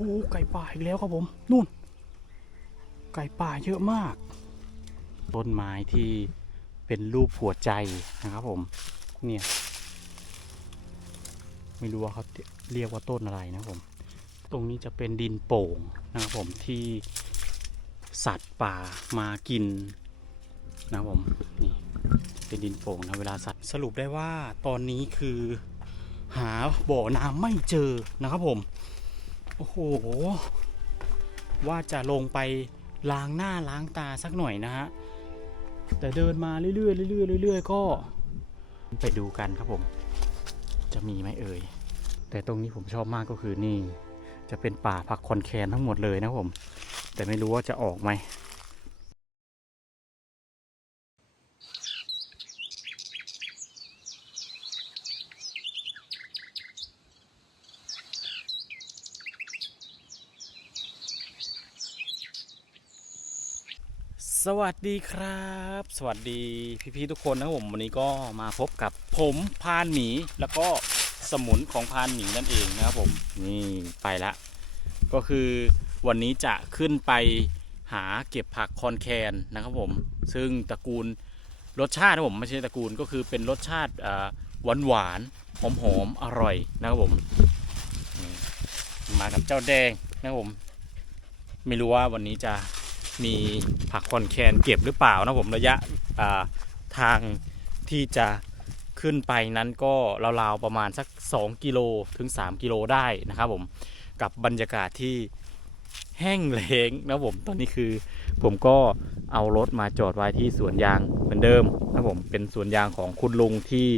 อ้ไก่ป่าอีกแล้วครับผมนู่น ไก่ป่าเยอะมาก ต้นไม้ที่เป็นรูปหัวใจนะครับผม เนี่ยไม่รู้ว่าเขาเรียกว่าต้นอะไรนะครับผม ตรงนี้จะเป็นดินโป่งนะครับผมที่สัตว์ป่ามากินนะครับผมนี่เป็นดินโป่งนะเวลาสัตว์สรุปได้ว่าตอนนี้คือหาบ่อน้ำไม่เจอนะครับผม โอ้โห ว่าจะลงไปล้างหน้าล้างตาสักหน่อยนะฮะ แต่เดินมาเรื่อยๆเรื่อยๆเรื่อยๆก็ ไปดูกันครับผม จะมีไหมเอ่ย แต่ตรงนี้ผมชอบมากก็คือนี่ จะเป็นป่าผักคอนแคนทั้งหมดเลยนะครับผม แต่ไม่รู้ว่าจะออกไหม สวัสดีครับ สวัสดีพี่ๆทุกคนนะครับผมวันนี้ก็มาพบกับผมพานหมีแล้วก็สมุนของพานหมีนั่นเองนะครับผมนี่ไปละก็คือวันนี้จะขึ้นไปหาเก็บผักคอนแคนนะครับผม ซึ่งตระกูลรสชาตินะผมไม่ใช่ตระกูลก็คือเป็นรสชาติหวานหวานหอมหอมๆอร่อยนะครับผมมากับเจ้าแดงนะครับผม ไม่รู้ว่าวันนี้จะ มีผักคอนแคนเก็บหรือเปล่านะผมระยะาทางที่จะขึ้นไปนั้นก็ราวๆประมาณสัก 2 กิโลถึง 3 กิโลได้นะครับผมกับบรรยากาศที่แห้งแล้งนะผมตอนนี้คือผมก็เอารถมาจอดไว้ที่สวนยางเหมือนเดิมนะผมเป็นสวนยางของคุณลุงที่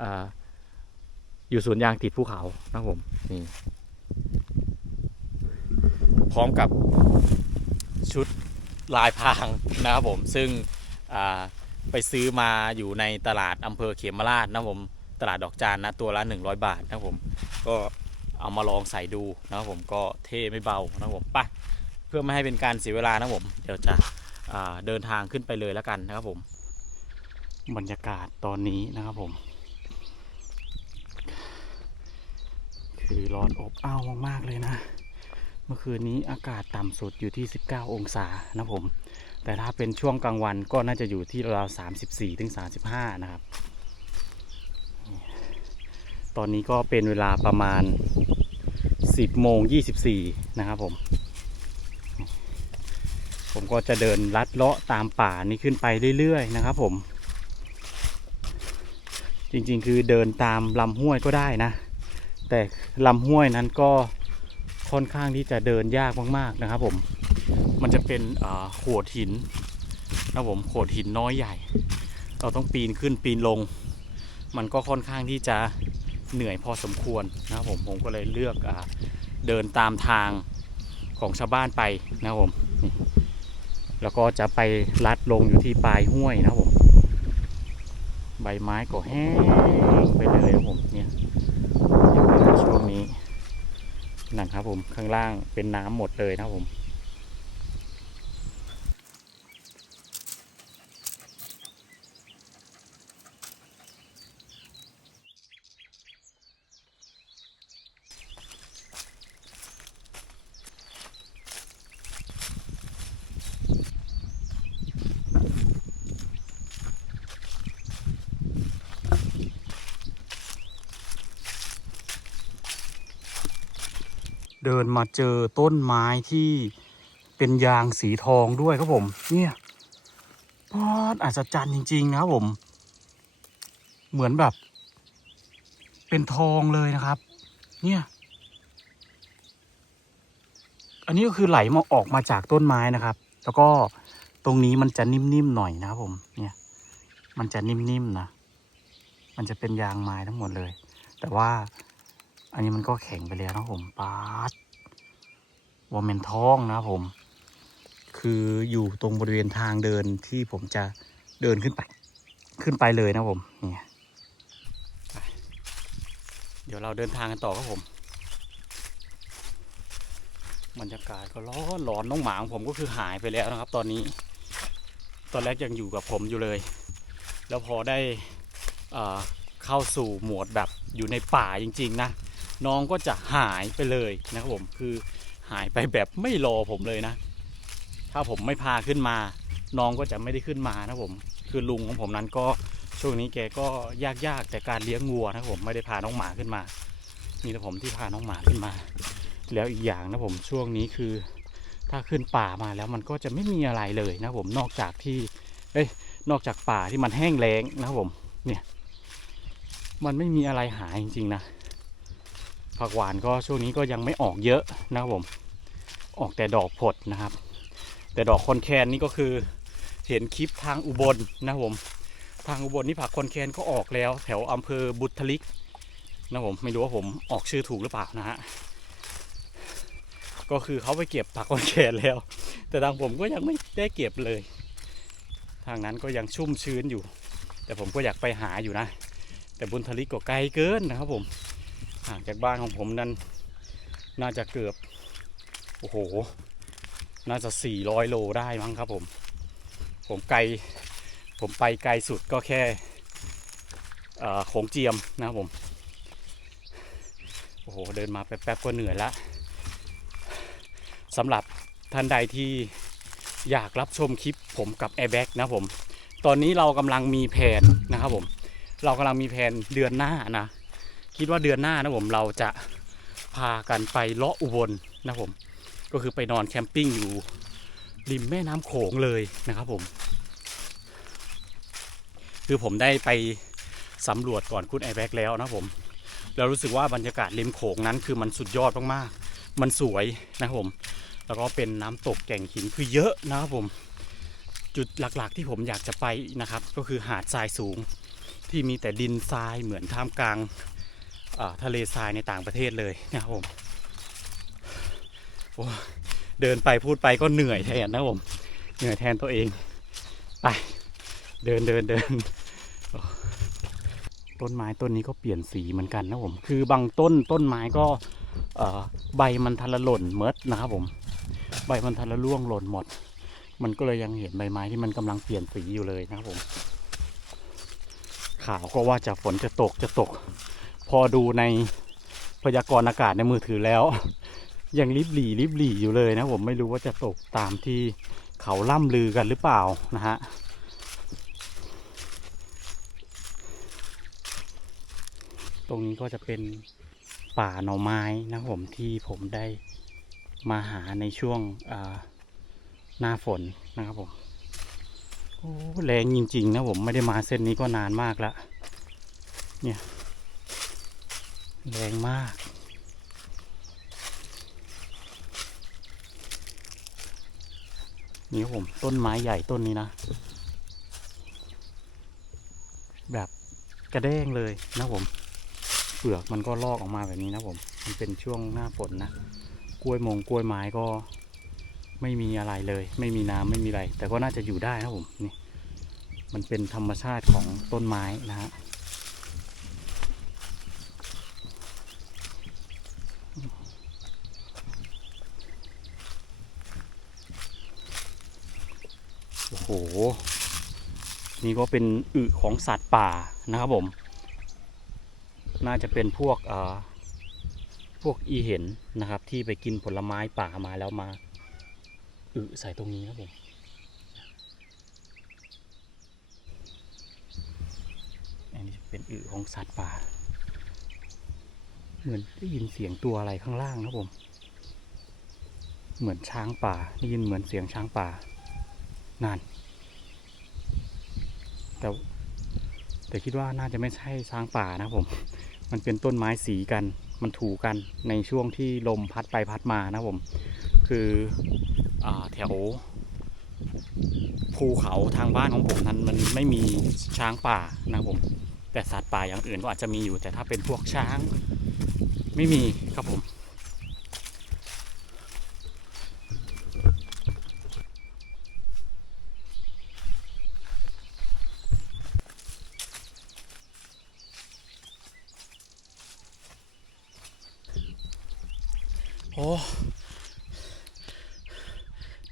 อ่อยู่สวนยางติดภูเขานะผมนี่พร้อมกับชุด ลายพางนะครับผมซึ่งไปซื้อมาอยู่ในตลาดอำเภอเขมราชนะครับผมตลาดดอกจานนะตัวละ 100 บาทนะครับผมก็เอามาลองใส่ดูนะครับผมก็เท่ไม่เบานะครับผมไปเพื่อไม่ให้เป็นการเสียเวลานะครับผมเดี๋ยวจะเดินทางขึ้นไปเลยแล้วกันนะครับผมบรรยากาศตอนนี้นะครับผม คือร้อนอบอ้าวมากๆเลยนะ เมื่อคืนนี้อากาศต่ำสุดอยู่ที่ 19 องศานะผม แต่ถ้าเป็นช่วงกลางวันก็น่าจะอยู่ที่ราว34ถึง35 นะครับ ตอนนี้ก็เป็นเวลาประมาณ 10โมง24 นะครับผม ผมก็จะเดินลัดเลาะตามป่านี้ขึ้นไปเรื่อยๆ นะครับผม จริงๆ คือเดินตามลำห้วยก็ได้นะ แต่ลำห้วยนั้นก็ ค่อนข้างที่จะเดินยากมาก ๆนะครับผม มันจะเป็นโขดหินนะครับผมโขดหินน้อยใหญ่ เราต้องปีนขึ้นปีนลง มันก็ค่อนข้างที่จะเหนื่อยพอสมควรนะครับผมผมก็เลยเลือกอเดินตามทางของชาวบ้านไปนะครับผมแล้วก็จะไปลัดลงอยู่ที่ปลายห้วยนะครับผม ใบไม้ก็แห้งไปเลยผมเนี่ยช่วงนี้ นั่นครับผมข้างล่างเป็นน้ำหมดเลยนะครับผม เดินมาเจอต้นไม้ที่เป็นยางสีทองด้วยครับผม เนี่ยปอดอัศจรรย์จริง ๆ นะครับผม เหมือนแบบ เป็นทองเลยนะครับ เนี่ย อันนี้ก็คือไหลมาออกมาจากต้นไม้นะครับ แล้วก็ตรงนี้มันจะนิ่มๆหน่อยนะครับผม เนี่ย มันจะนิ่มๆนะ มันจะเป็นยางไม้ทั้งหมดเลย แต่ว่า อันนี้มันก็แข็งไปแล้วนะผมปาดวอมเมนท้องนะผม คืออยู่ตรงบริเวณทางเดินที่ผมจะเดินขึ้นไป ขึ้นไปเลยนะผมนี่ไปเดี๋ยวเราเดินทางกันต่อครับผมบรรยากาศก็ร้อนร้อนน้องหมาของผมก็คือหายไปแล้วนะครับ ตอนนี้ ตอนแรกยังอยู่กับผมอยู่เลย แล้วพอได้เอ่อเข้าสู่โหมดแบบอยู่ในป่าจริง ๆ นะ น้องก็จะหายไปเลยนะครับผมคือหายไปแบบไม่รอผมเลยนะ ถ้าผมไม่พาขึ้นมา น้องก็จะไม่ได้ขึ้นมานะผมคือลุงของผมนั้นก็ช่วงนี้แกก็ยากๆแต่การเลี้ยงวัวนะครับผมไม่ได้พาน้องหมาขึ้นมามีแต่ผมที่พาน้องหมาขึ้นมา แล้วอีกอย่างนะผมช่วงนี้คือ ถ้าขึ้นป่ามาแล้วมันก็จะไม่มีอะไรเลยนะผมนอกจากที่เอ้ยนอกจากป่าที่มันแห้งแล้งนะครับผมเนี่ย มันไม่มีอะไรหายจริงๆนะ ผักหวานก็ช่วงนี้ก็ยังไม่ออกเยอะนะครับผม ออกแต่ดอกผลนะครับ แต่ดอกคอนแคนนี่ก็คือเห็นคลิปทางอุบลนะครับผม ทางอุบลนี่ผักคอนแคนก็ออกแล้ว แถวอำเภอบุตรลิกนะครับผมไม่รู้ว่าผมออกชื่อถูกหรือเปล่านะฮะก็คือเขาไปเก็บผักคอนแคนแล้ว แต่ทางผมก็ยังไม่ได้เก็บเลย ทางนั้นก็ยังชุ่มชื้นอยู่ แต่ผมก็อยากไปหาอยู่นะ แต่บุญทลิกก็ไกลเกินนะครับผม ห่างจากบ้านของผมนั้น น่าจะเกือบ โอ้โห น่าจะ 400 โลได้มั้งครับผม ผมไกล ผมไปไกลสุดก็แค่โขงเจียมนะครับผม โอ้โห เดินมาแป๊บๆก็เหนื่อยละสำหรับท่านใดที่อยากรับชมคลิปผมกับ a i r b a g นะผม ตอนนี้เรากำลังมีแผนนะครับผม เรากำลังมีแผนเดือนหน้านะ คิดว่าเดือนหน้านะผมเราจะพากันไปเลาะอุบลนะผม ก็คือไปนอนแคมปิ้งอยู่ริมแม่น้ำโขงเลยนะครับผม คือผมได้ไปสำรวจก่อนคุณไอแบ็กแล้วนะผม แล้วรู้สึกว่าบรรยากาศริมโขงนั้นคือมันสุดยอดมากๆ มันสวยนะครับผม แล้วก็เป็นน้ำตกแก่งหินคือเยอะนะครับผม จุดหลักๆที่ผมอยากจะไปนะครับ ก็คือหาดทรายสูงที่มีแต่ดินทรายเหมือนท่ามกลาง ทะเลทรายในต่างประเทศเลยนะครับผมโอ้เดินไปพูดไปก็เหนื่อยแทนนะผมเหนื่อยแทนตัวเองไปเดินเดินเดินต้นไม้ต้นนี้ก็เปลี่ยนสีเหมือนกันนะผมคือบางต้นต้นไม้ก็ใบมันทันละหล่นเมดนะครับผม ใบมันทันละร่วงหล่นหมด มันก็เลยยังเห็นใบไม้ที่มันกำลังเปลี่ยนสีอยู่เลยนะครับผมข่าวก็ว่าจะฝนจะตกจะตก พอดูในพยากรณ์อากาศในมือถือแล้ว ยังริบหรี่ริบหรี่อยู่เลยนะผมไม่รู้ว่าจะตกตามที่เขาล่ำลือกันหรือเปล่านะฮะตรงนี้ก็จะเป็นป่าหน่อไม้นะครับผมที่ผมได้มาหาในช่วงหน้าฝนนะครับผมโอ้แรงจริงๆนะผมไม่ได้มาเส้นนี้ก็นานมากแล้วเนี่ย แรงมาก นี่ผมต้นไม้ใหญ่ต้นนี้นะ แบบกระแด้งเลยนะผมเปลือกมันก็ลอกออกมาแบบนี้นะผม มันเป็นช่วงหน้าฝนนะ กล้วยมงกล้วยไม้ก็ไม่มีอะไรเลย ไม่มีน้ำไม่มีอะไร แต่ก็น่าจะอยู่ได้นะผมนี่มันเป็นธรรมชาติของต้นไม้นะฮะ โอ้โห นี่ก็เป็นอึของสัตว์ป่านะครับผม น่าจะเป็นพวกพวกอีเห็นนะครับ ที่ไปกินผลไม้ป่ามาแล้วมาอึใส่ตรงนี้ครับผมอันนี้เป็นอึของสัตว์ป่า เหมือนได้ยินเสียงตัวอะไรข้างล่างนะครับผม เหมือนช้างป่าได้ยินเหมือนเสียงช้างป่านั่น แต่แต่คิดว่าน่าจะไม่ใช่ช้างป่านะผม มันเป็นต้นไม้สีกัน มันถูกันในช่วงที่ลมพัดไปพัดมานะผม คืออ่าแถวภูเขาทางบ้านของผมนั้นมันไม่มีช้างป่านะผม แต่สัตว์ป่าอย่างอื่นก็อาจจะมีอยู่ แต่ถ้าเป็นพวกช้างไม่มีครับผม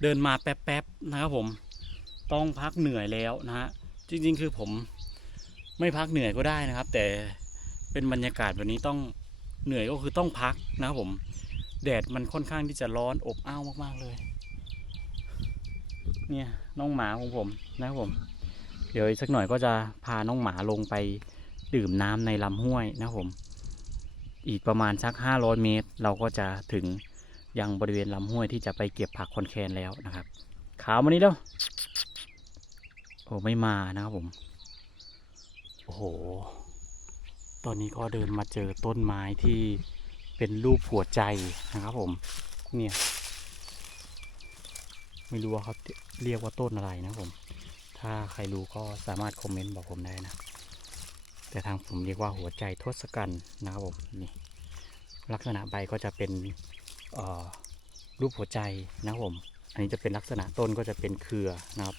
เดินมาแป๊บๆนะครับผม ต้องพักเหนื่อยแล้วนะฮะ จริง ๆ คือผมไม่พักเหนื่อยก็ได้นะครับ แต่เป็นบรรยากาศแบบนี้ต้องเหนื่อยก็คือต้องพักนะครับผม แดดมันค่อนข้างที่จะร้อนอบอ้าวมากๆเลย เนี่ยน้องหมาของผมนะครับผม เดี๋ยวสักหน่อยก็จะพาน้องหมาลงไปดื่มน้ำในลำห้วยนะครับผม อีกประมาณสัก 500 เมตร เราก็จะถึงยังบริเวณลำห้วยที่จะไปเก็บผักคอนแคนแล้วนะครับขาวมานี้เด้อโอ้ไม่มานะครับผม โอ้โห ตอนนี้ก็เดินมาเจอต้นไม้ที่เป็นรูปหัวใจนะครับผม เนี่ย ไม่รู้ว่าเขาเรียกว่าต้นอะไรนะครับผม ถ้าใครรู้ก็สามารถคอมเมนต์บอกผมได้นะ แต่ทางผมเรียกว่าหัวใจทศกัณฐ์นะครับผมนี่ลักษณะใบก็จะเป็นรูปหัวใจนะครับผม อันนี้จะเป็นลักษณะต้นก็จะเป็นเครือนะครับ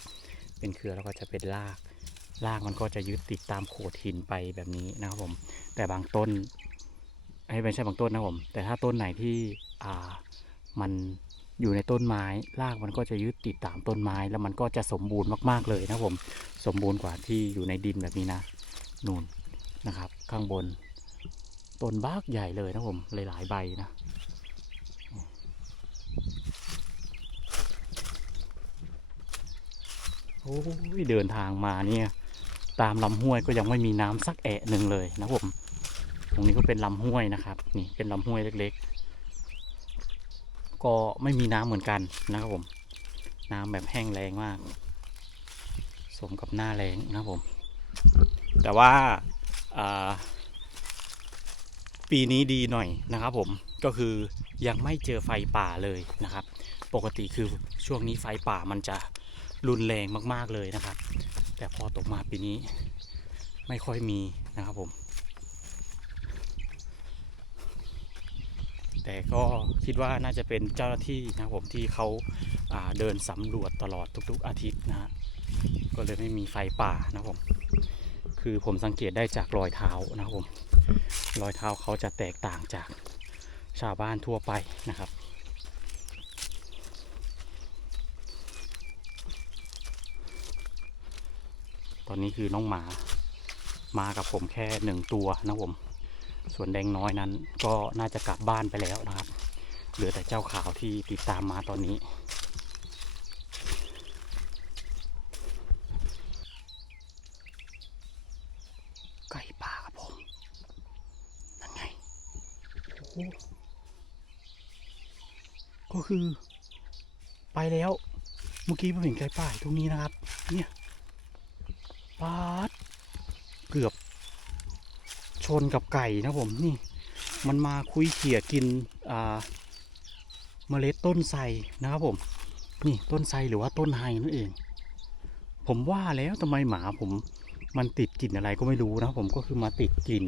เป็นเครือแล้วก็จะเป็นรากรากมันก็จะยึดติดตามโขดหินไปแบบนี้นะครับผม แต่บางต้นไอ้ไม่ใช่บางต้นนะครับผม แต่ถ้าต้นไหนที่อ่ามันอยู่ในต้นไม้รากมันก็จะยึดติดตามต้นไม้ แล้วมันก็จะสมบูรณ์มาก ๆเลยนะครับผม สมบูรณ์กว่าที่อยู่ในดินแบบนี้นะ นู่นะครับ ข้างบน ต้นบากใหญ่เลยนะผมหลายๆใบนะโอ้ยเดินทางมาเนี่ยตามลำห้วยก็ยังไม่มีน้ำสักแอะหนึ่งเลยนะผม ตรงนี้ก็เป็นลำห้วยนะครับ นี่เป็นลำห้วยเล็ก ๆ ก็ไม่มีน้ำเหมือนกันนะครับผม น้ำแบบแห้งแรงมาก สมกับหน้าแรงนะครับผม แต่ว่า ปีนี้ดีหน่อยนะครับผมก็คือยังไม่เจอไฟป่าเลยนะครับ ปกติคือช่วงนี้ไฟป่ามันจะรุนแรงมากๆเลยนะครับ แต่พอตกมาปีนี้ไม่ค่อยมีนะครับผม แต่ก็คิดว่าน่าจะเป็นเจ้าหน้าที่นะครับผมที่เขาาเดินสำรวจตลอดทุกๆอาทิตย์นะฮะก็เลยไม่มีไฟป่านะครับผม คือผมสังเกตได้จากรอยเท้านะครับผมรอยเท้าเขาจะแตกต่างจากชาวบ้านทั่วไปนะครับ ตอนนี้คือน้องหมามากับผมแค่หนึ่งตัวนะผมส่วนแดงน้อยนั้นก็น่าจะกลับบ้านไปแล้วนะครับ เหลือแต่เจ้าขาวที่ติดตามมาตอนนี้ ไก่ป่าครับผม นั่นไงโอ้โหก็คือ ไป แล้ว เมื่อกี้ผมเห็นไก่ป่ายตรงนี้นะครับ เนี่ยปาดเกือบ ชนกับไก่นะผมนี่ มันมาคุยเขี่ยกินอ่าเมล็ดต้นไทรนะครับผม นี่ต้นไทรหรือว่าต้นไฮนั่นเอง ผมว่าแล้วทำไมหมาผมมันติดกลิ่นอะไรก็ไม่รู้นะผมก็คือมาติดกลิ่น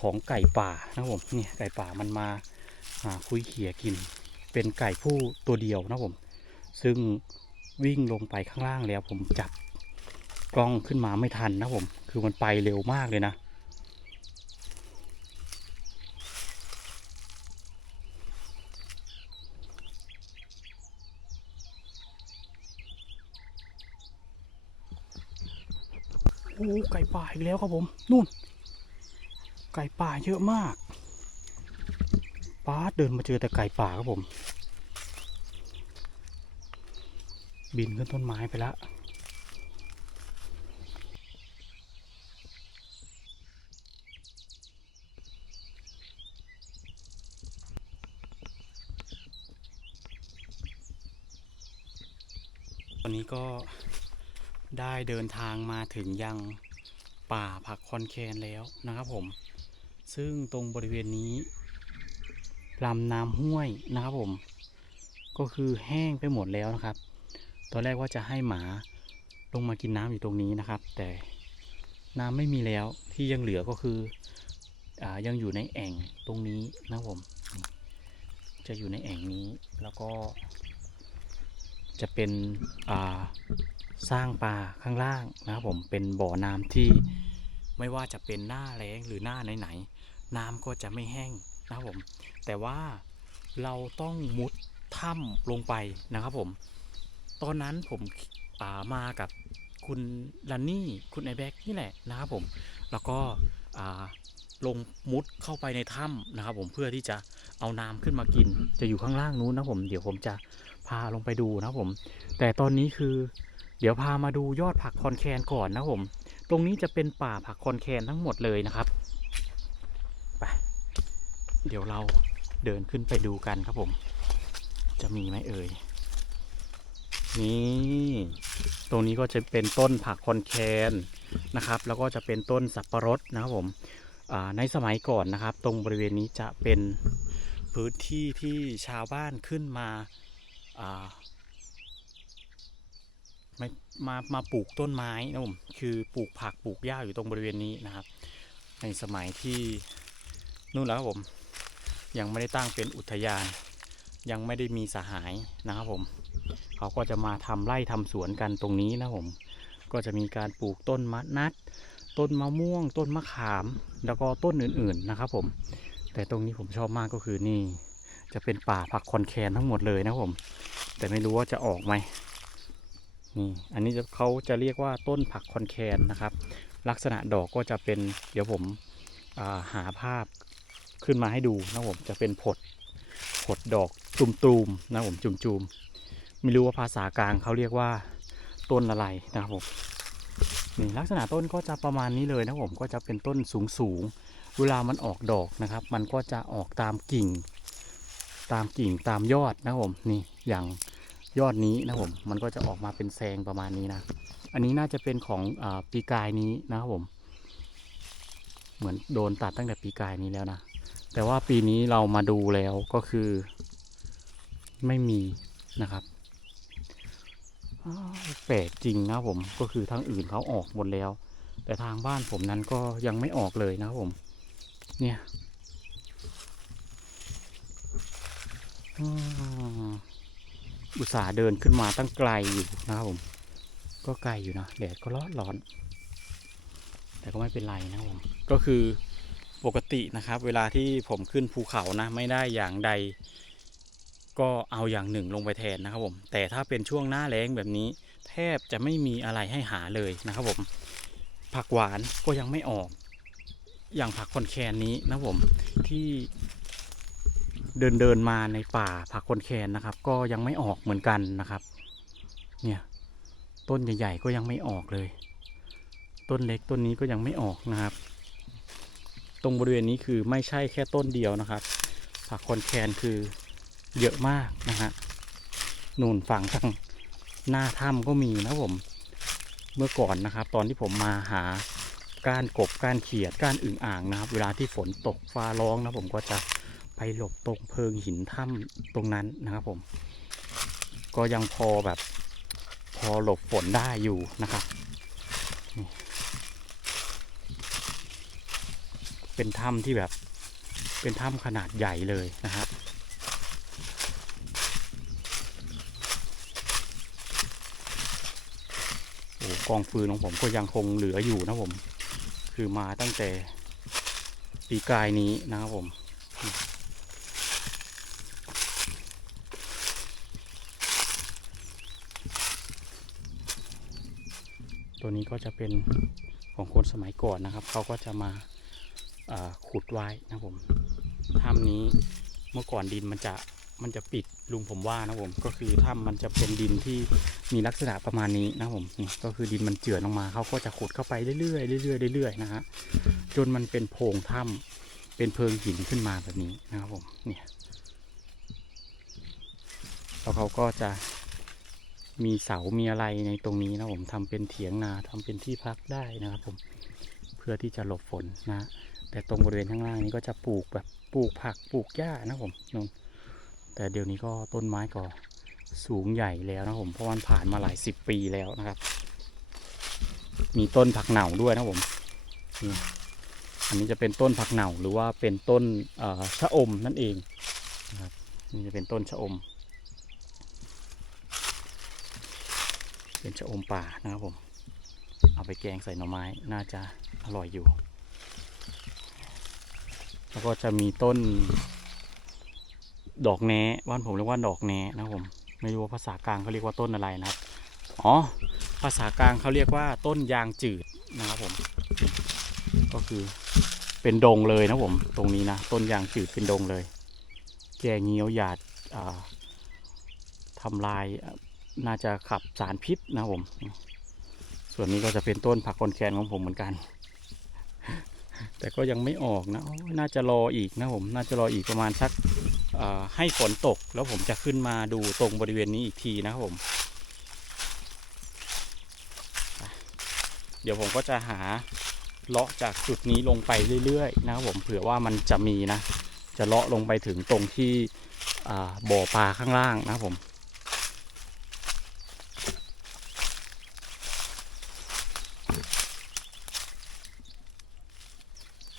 ของไก่ป่านะผมนี่ไก่ป่ามันมาอ่าคุยเขี่ยกิน เป็นไก่ผู้ตัวเดียวนะผม ซึ่งวิ่งลงไปข้างล่างแล้วผมจับกล้องขึ้นมาไม่ทันนะผมคือมันไปเร็วมากเลยนะ โอ้ไก่ป่าอีกแล้วครับผม นู่น ไก่ป่าเยอะมากป้าเดินมาเจอแต่ไก่ป่าครับผม บินขึ้นต้นไม้ไปแล้วตอนนี้ก็ได้เดินทางมาถึงยังป่าผักคอนแคนแล้วนะครับผม ซึ่งตรงบริเวณนี้ลำน้ำห้วยนะครับผม ก็คือแห้งไปหมดแล้วนะครับ อนแรกว่าจะให้หมาลงมากินน้ำอยู่ตรงนี้นะครับ แต่น้ำไม่มีแล้วที่ยังเหลือก็คืออายังอยู่ในแอ่งตรงนี้นะผม จะอยู่ในแอ่งนี้แล้วก็ จะเป็นอ่าสร้างปลาข้างล่างนะครับผมเป็นบ่อน้ำที่ไม่ว่าจะเป็นหน้าแล้งหรือหน้าไหนๆน้ำก็จะไม่แห้งนะครับผม แต่ว่าเราต้องมุดถ้ำลงไปนะครับผม ตอนนั้นผมอ่ามากับคุณลันนี่ คุณไอแบ็กนี่แหละนะครับผม แล้วก็ลงมุดเข้าไปในถ้ำนะครับ ผมเพื่อที่จะเอาน้ำขึ้นมากิน จะอยู่ข้างล่างนู้นนะผม เดี๋ยวผมจะพาลงไปดูนะครับผม แต่ตอนนี้คือ เดี๋ยวพามาดูยอดผักคอนแคนก่อนนะครับผม ตรงนี้จะเป็นป่าผักคอนแคนทั้งหมดเลยนะครับ ไป เดี๋ยวเราเดินขึ้นไปดูกันครับผม จะมีไหมเอ่ย นี่ตรงนี้ก็จะเป็นต้นผักคอนแคนนะครับ แล้วก็จะเป็นต้นสับปะรดนะครับผมในสมัยก่อนนะครับ ตรงบริเวณนี้จะเป็นพื้นที่ที่ชาวบ้านขึ้นมาาไม่มามาปลูกต้นไม้นะผมคือปลูกผักปลูกหญ้าอยู่ตรงบริเวณนี้นะครับ ในสมัยที่นู่นแล้วครับผม ยังไม่ได้ตั้งเป็นอุทยาน ยังไม่ได้มีสหายนะครับผม เขาก็จะมาทำไร่ทำสวนกันตรงนี้นะผม ก็จะมีการปลูกต้นมะนัด ต้นมะม่วง ต้นมะขาม แล้วก็ต้นอื่นๆนะครับผม แต่ตรงนี้ผมชอบมากก็คือนี่ จะเป็นป่าผักคอนแคนทั้งหมดเลยนะผม แต่ไม่รู้ว่าจะออกไหมนี่อันนี้เขาจะเรียกว่าต้นผักคอนแคนนะครับ ลักษณะดอกก็จะเป็นเดี๋ยวผมาหาภาพขึ้นมาให้ดูนะผมจะเป็นผดผดดอกตุมๆนะผมจุมๆ ไม่รู้ว่าภาษากลางเขาเรียกว่าต้นอะไรนะครับผมนี่ลักษณะต้นก็จะประมาณนี้เลยนะครับผมก็จะเป็นต้นสูงสูงๆเวลามันออกดอกนะครับ มันก็จะออกตามกิ่ง ตามกิ่งตามยอดนะครับผมนี่อย่างยอดนี้นะครับผมมันก็จะออกมาเป็นแซงประมาณนี้นะ อันนี้น่าจะเป็นของอปีกายนี้นะครับผม เหมือนโดนตัดตั้งแต่ปีกายนี้แล้วนะ แต่ว่าปีนี้เรามาดูแล้วก็คือไม่มีนะครับ แปลกจริงนะผมก็คือทางอื่นเขาออกหมดแล้ว แต่ทางบ้านผมนั้นก็ยังไม่ออกเลยนะผม เนี่ยอุตส่าห์เดินขึ้นมาตั้งไกลอยู่นะครับผม ก็ไกลอยู่นะแดดก็ร้อนร้อน แต่ก็ไม่เป็นไรนะครับผม ก็คือปกตินะครับ เวลาที่ผมขึ้นภูเขานะ ไม่ได้อย่างใด ก็เอาอย่างหนึ่งลงไปแทนนะครับผม แต่ถ้าเป็นช่วงหน้าแล้งแบบนี้ แทบจะไม่มีอะไรให้หาเลยนะครับผม ผักหวานก็ยังไม่ออก อย่างผักคอนแคนนี้นะผมที่เดินเดินมาในป่าผักคนแคนนะครับ ก็ยังไม่ออกเหมือนกันนะครับ เนี่ยต้นใหญ่ๆก็ยังไม่ออกเลย ต้นเล็กต้นนี้ก็ยังไม่ออกนะครับ ตรงบริเวณนี้คือไม่ใช่แค่ต้นเดียวนะครับ ผักคนแคนคือ เยอะมากนะฮะนูนฝั่งทางหน้าถ้ำก็มีนะผม เมื่อก่อนนะครับ ตอนที่ผมมาหาก้านกบก้านเขียดก้านอึ่งอ่างนะครับ เวลาที่ฝนตกฟ้าร้องนะผมก็จะไปหลบตรงเพิงหินถ้ำตรงนั้นนะครับผม ก็ยังพอแบบ พอหลบฝนได้อยู่นะครับ เป็นถ้ำที่แบบเป็นถ้ำขนาดใหญ่เลยนะฮะโอ้ กองฟืนของผมก็ยังคงเหลืออยู่นะผม คือมาตั้งแต่ปีกายนี้นะครับผมตัวนี้ก็จะเป็นของคนสมัยก่อนนะครับ เขาก็จะมาาขุดไว้นะผมถ้ำนี้เมื่อก่อนดินมันจะ มันจะปิดลุงผมว่านะผมก็คือถ้ำมันจะเป็นดินที่มีลักษณะประมาณนี้นะผมนี่ก็คือดินมันเจือลงมาเขาก็จะขุดเข้าไปเรื่อยๆเรื่อยๆเรื่อยๆนะฮะจนมันเป็นโพรงถ้ำเป็นเพิงหินขึ้นมาแบบนี้นะครับผมเนี่ยแล้วเขาก็จะมีเสา มีอะไรในตรงนี้นะผมทำเป็นเถียงนาทำเป็นที่พักได้นะครับผมเพื่อที่จะหลบฝนนะ แต่ตรงบริเวณข้างล่างนี้ก็จะปลูกแบบปลูกผักปลูกหญ้านะผมนน แต่เดี๋ยวนี้ก็ต้นไม้ก็สูงใหญ่แล้วนะผมเพราะมันผ่านมาหลายสิบปีแล้วนะครับ มีต้นผักเหน่าด้วยนะผมอันนี้จะเป็นต้นผักเหน่าหรือว่าเป็นต้นชะอมนั่นเองนะครับนี่จะเป็นต้นชะอม เป็นชะอมป่านะครับผม เอาไปแกงใส่หน่อไม้น่าจะอร่อยอยู่ แล้วก็จะมีต้น ดอกแหนบ้านผมเรียกว่าดอกแหนนะครับผม ไม่รู้ว่าภาษากลางเขาเรียกว่าต้นอะไรนะครับ อ๋อ ภาษากลางเขาเรียกว่าต้นยางจืดนะครับผม ก็คือเป็นดงเลยนะผม ตรงนี้นะ ต้นยางจืดเป็นดงเลย แก่เงี้ยวหยาดอ่าทำลายน่าจะขับสารพิษนะผม ส่วนนี้ก็จะเป็นต้นผักคอนแคนของผมเหมือนกัน แต่ก็ยังไม่ออกนะ น่าจะรออีกนะผม น่าจะรออีกประมาณสัก ให้ฝนตกแล้วผมจะขึ้นมาดูตรงบริเวณนี้อีกทีนะครับผม เดี๋ยวผมก็จะหาเลาะจากจุดนี้ลงไปเรื่อยๆนะครับผมเผื่อว่ามันจะมีนะ จะเลาะลงไปถึงตรงที่บ่อปลาข้างล่างนะครับผม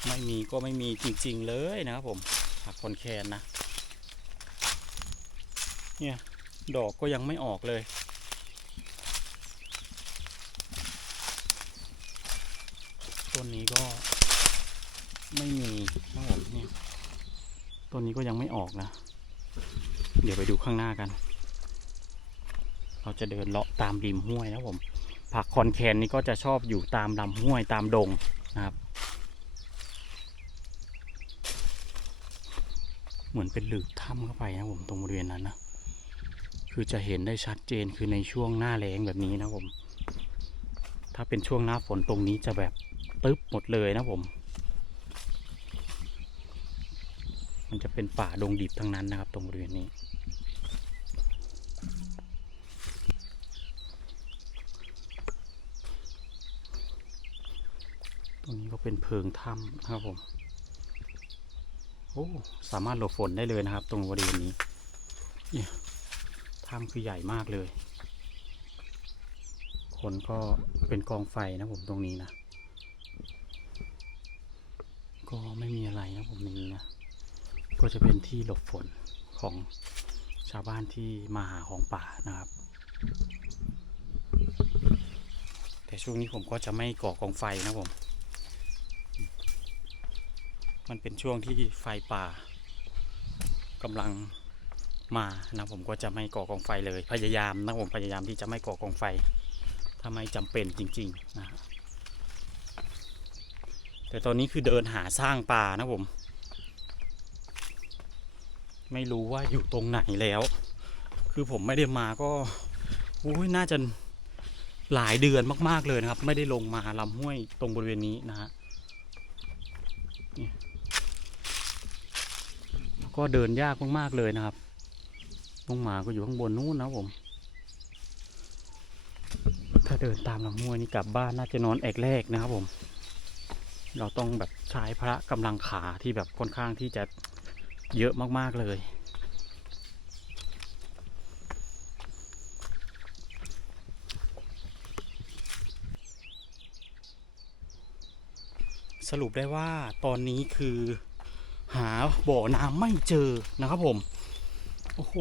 ไม่มีก็ไม่มีจริงๆเลยนะครับผมผักคอนแคนนะ เนี่ย ดอกก็ยังไม่ออกเลย ต้นนี้ก็ไม่มีนะครับผมเนี่ย ต้นนี้ก็ยังไม่ออกนะ เดี๋ยวไปดูข้างหน้ากัน เราจะเดินเลาะตามริมห้วยนะผม ผักคอนแคนนี่ก็จะชอบอยู่ตามลำห้วยตามดงนะครับ เหมือนเป็นหลืบถ้ำเข้าไปนะผมตรงบริเวณนั้นนะ คือจะเห็นได้ชัดเจนคือในช่วงหน้าแล้งแบบนี้นะผม ถ้าเป็นช่วงหน้าฝนตรงนี้จะแบบตึ๊บหมดเลยนะผม มันจะเป็นป่าดงดิบทั้งนั้นนะครับ ตรงบริเวณนี้ ตรงนี้ก็เป็นเพิงถ้ำนะครับผม โอ้ สามารถหลบฝนได้เลยนะครับ ตรงบริเวณนี้เนี่ย ถ้ำคือใหญ่มากเลย คนก็เป็นกองไฟนะผมตรงนี้นะ ก็ไม่มีอะไรนะผมนี้นะ ก็จะเป็นที่หลบฝนของชาวบ้านที่มาหาของป่านะครับ แต่ช่วงนี้ผมก็จะไม่ก่อกองไฟนะผม มันเป็นช่วงที่ไฟป่ากำลัง มานะผมก็จะไม่ก่อกองไฟเลย พยายามนะผมพยายามที่จะไม่ก่อกองไฟ ถ้าไม่จำเป็นจริงๆนะฮะแต่ตอนนี้คือเดินหาสร้างป่านะผม ไม่รู้ว่าอยู่ตรงไหนแล้ว คือผมไม่ได้มาก็อุ้ยน่าจะหลายเดือนมากๆเลยนะครับ ไม่ได้ลงมาลำห้วยตรงบริเวณนี้นะฮะก็เดินยากมากๆเลยนะครับ น้องหมาก็อยู่ข้างบนนู้นนะผม ถ้าเดินตามลำห้วยนี่กลับบ้านน่าจะนอนแอกแรกนะครับผม เราต้องแบบใช้พระกำลังขาที่แบบค่อนข้างที่จะเยอะมากๆเลยสรุปได้ว่าตอนนี้คือหาบ่อน้ำไม่เจอนะครับผม โอ้โห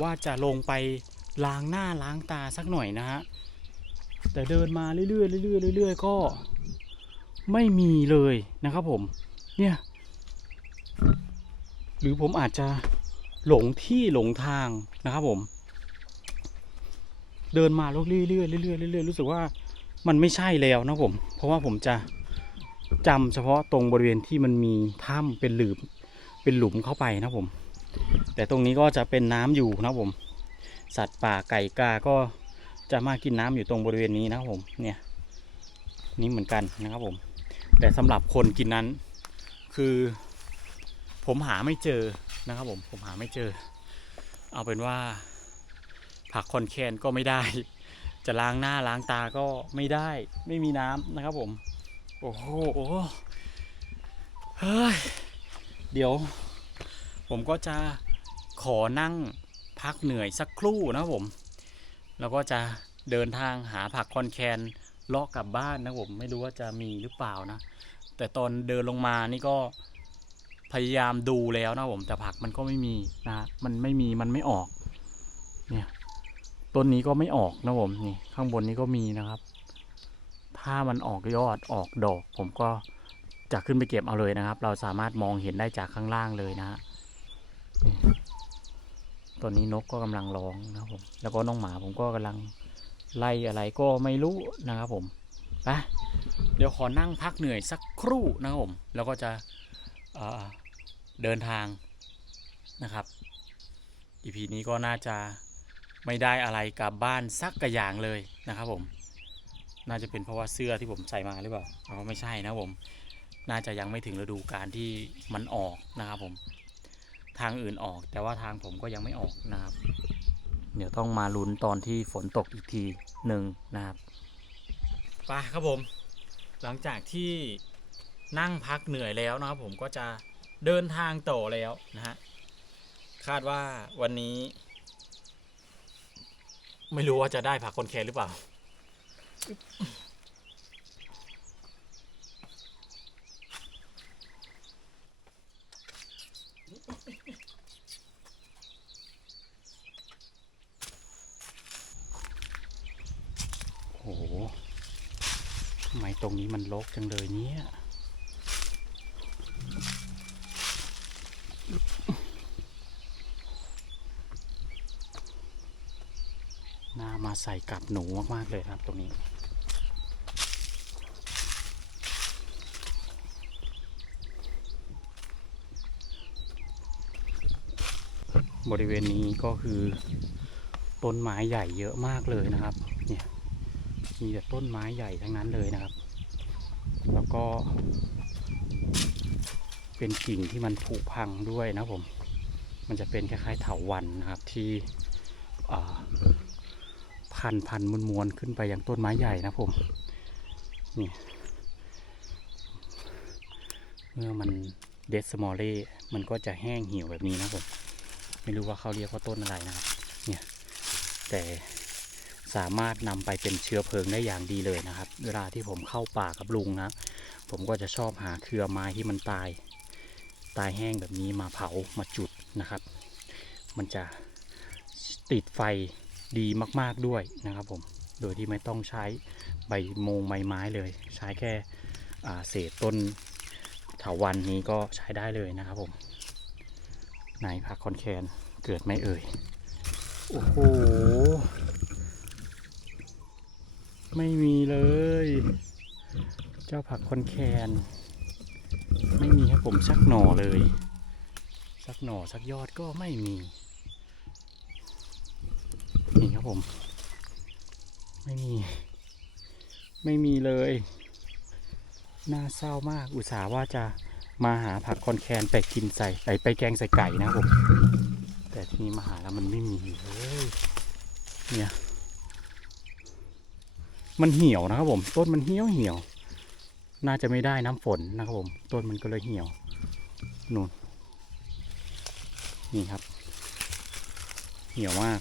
ว่าจะลงไปล้างหน้าล้างตาสักหน่อยนะฮะ แต่เดินมาเรื่อยๆเรื่อยๆเรื่อยๆก็ไม่มีเลยนะครับผม เนี่ย หรือผมอาจจะหลงที่หลงทางนะครับผม เดินมาเรื่อยๆเรื่อยๆเรื่อยๆเรื่อยๆรู้สึกว่ามันไม่ใช่แล้วนะผม เพราะว่าผมจะจำเฉพาะตรงบริเวณที่มันมีถ้ำเป็นหลืมเป็นหลุมเข้าไปนะผม แต่ตรงนี้ก็จะเป็นน้ำอยู่นะผม สัตว์ป่าไก่กาก็จะมากินน้ำอยู่ตรงบริเวณนี้นะครับผมเนี่ยนี่เหมือนกันนะครับผม แต่สำหรับคนกินนั้น คือผมหาไม่เจอนะครับผมผมหาไม่เจอ เอาเป็นว่า ผักคอนแคนก็ไม่ได้ จะล้างหน้าล้างตาก็ไม่ได้ ไม่มีน้ำนะครับผม โอ้โหเฮ้ยเดี๋ยว ผมก็จะขอนั่งพักเหนื่อยสักครู่นะผม แล้วก็จะเดินทางหาผักคอนแคนเลาะกลับบ้านนะผมไม่รู้ว่าจะมีหรือเปล่านะ แต่ตอนเดินลงมานี่ก็พยายามดูแล้วนะผมแต่ผักมันก็ไม่มีนะมันไม่มีมันไม่ออกเนี่ยต้นนี้ก็ไม่ออกนะผมนี่ข้างบนนี้ก็มีนะครับ ถ้ามันออกยอดออกดอก ผมก็จะขึ้นไปเก็บเอาเลยนะครับ เราสามารถมองเห็นได้จากข้างล่างเลยนะฮะ ตอนนี้นกก็กำลังร้องนะครับผม แล้วก็น้องหมาผมก็กำลังไล่อะไรก็ไม่รู้นะครับผมไปเดี๋ยวขอนั่งพักเหนื่อยสักครู่นะครับผม แล้วก็จะเดินทางนะครับอีพีนี้ก็น่าจะไม่ได้อะไรกลับบ้านสักกระอย่างเลยนะครับผม น่าจะเป็นเพราะว่าเสื้อที่ผมใส่มาหรือเปล่าอ๋อไม่ใช่นะครับผม น่าจะยังไม่ถึงฤดูการที่มันออกนะครับผม ทางอื่นออก แต่ว่าทางผมก็ยังไม่ออกนะครับ เดี๋ยวต้องมาลุ้นตอนที่ฝนตกอีกทีหนึ่งนะครับไปครับผม หลังจากที่นั่งพักเหนื่อยแล้วนะครับ ผมก็จะเดินทางต่อแล้วนะฮะคาดว่าวันนี้ ไม่รู้ว่าจะได้ผักคนแคนหรือเปล่า โอ้โหทำไม ตรงนี้มันรกจังเลยเนี่ยน่ามาใส่กับหนูมากๆเลยครับตรงนี้บริเวณนี้ก็คือต้นไม้ใหญ่เยอะมากเลยนะครับ เนี่ย มีแต่ต้นไม้ใหญ่ทั้งนั้นเลยนะครับ แล้วก็ เป็นกิ่งที่มันผุพังด้วยนะผม มันจะเป็นคล้ายๆเถาวันนะครับที่พันพันมวลมวลๆขึ้นไปยังต้นไม้ใหญ่นะผม นี่เมื่อมันเดสมอลเล่ มันก็จะแห้งเหี่ยวแบบนี้นะผม ไม่รู้ว่าเขาเรียกว่าต้นอะไรนะครับ เนี่ย แต่ สามารถนำไปเป็นเชื้อเพลิงได้อย่างดีเลยนะครับ เวลาที่ผมเข้าป่ากับลุงนะ ผมก็จะชอบหาเครือไม้ที่มันตาย ตายแห้งแบบนี้มาเผามาจุดนะครับ มันจะติดไฟดีมากๆด้วยนะครับผม โดยที่ไม่ต้องใช้ใบมงใบไม้เลย ใช้แค่เศษต้นเถาวันนี้ก็ใช้ได้เลยนะครับผมไหนผักคอนแคนเกิดไม่เอ่ย โอ้โห ไม่มีเลย เจ้าผักคอนแคน ไม่มีให้ผมสักหน่อเลย สักหน่อสักยอดก็ไม่มี นี่ครับผม ไม่มี ไม่มีเลย น่าเศร้ามากอุตส่าห์ว่าจะมาหาผักคอนแคนไปกินใส่ไปไปแกงใส่ไก่นะครับผม แต่ทีนี้มาหาแล้วมันไม่มีเลยเนี่ย มันเหี่ยวนะครับผม ต้นมันเหี่ยวเหี่ยว น่าจะไม่ได้น้ำฝนนะครับผม ต้นมันก็เลยเหี่ยวนู่นนี่ครับ เหี่ยวมาก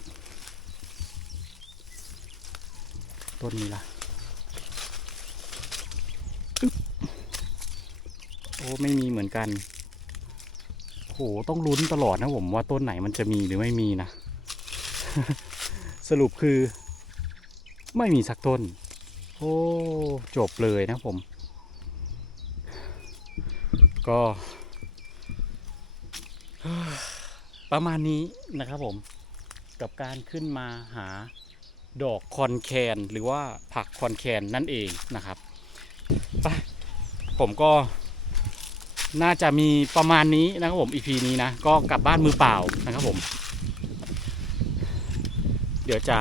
ต้นนี้ล่ะโอ้ไม่มีเหมือนกันโหต้องลุ้นตลอดนะผมว่าต้นไหนมันจะมีหรือไม่มีนะ สรุปคือ ไม่มีสักต้น โอ้ จบเลยนะผม ก็ ประมาณนี้นะครับผม กับการขึ้นมาหาดอกคอนแคนหรือว่าผักคอนแคนนั่นเองนะครับไปผมก็น่าจะมีประมาณนี้นะครับผม EP นี้นะ ก็กลับบ้านมือเปล่านะครับผม เดี๋ยวจะ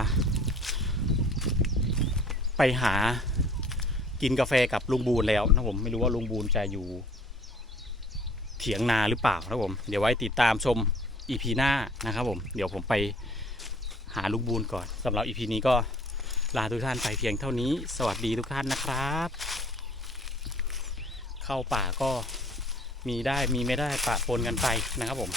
ไปหากินกาแฟกับลุงบูนแล้วนะผมไม่รู้ว่าลุงบูนจะอยู่ เถียงนาหรือเปล่านะผมเดี๋ยวไว้ติดตามชมอีพีหน้านะครับผมเดี๋ยวผมไปหาลุงบูนก่อนสำหรับอีพีนี้ก็ลาทุกท่านไปเพียงเท่านี้ สวัสดีทุกท่านนะครับ เข้าป่าก็มีได้มีไม่ได้ปะปนกันไปนะครับผม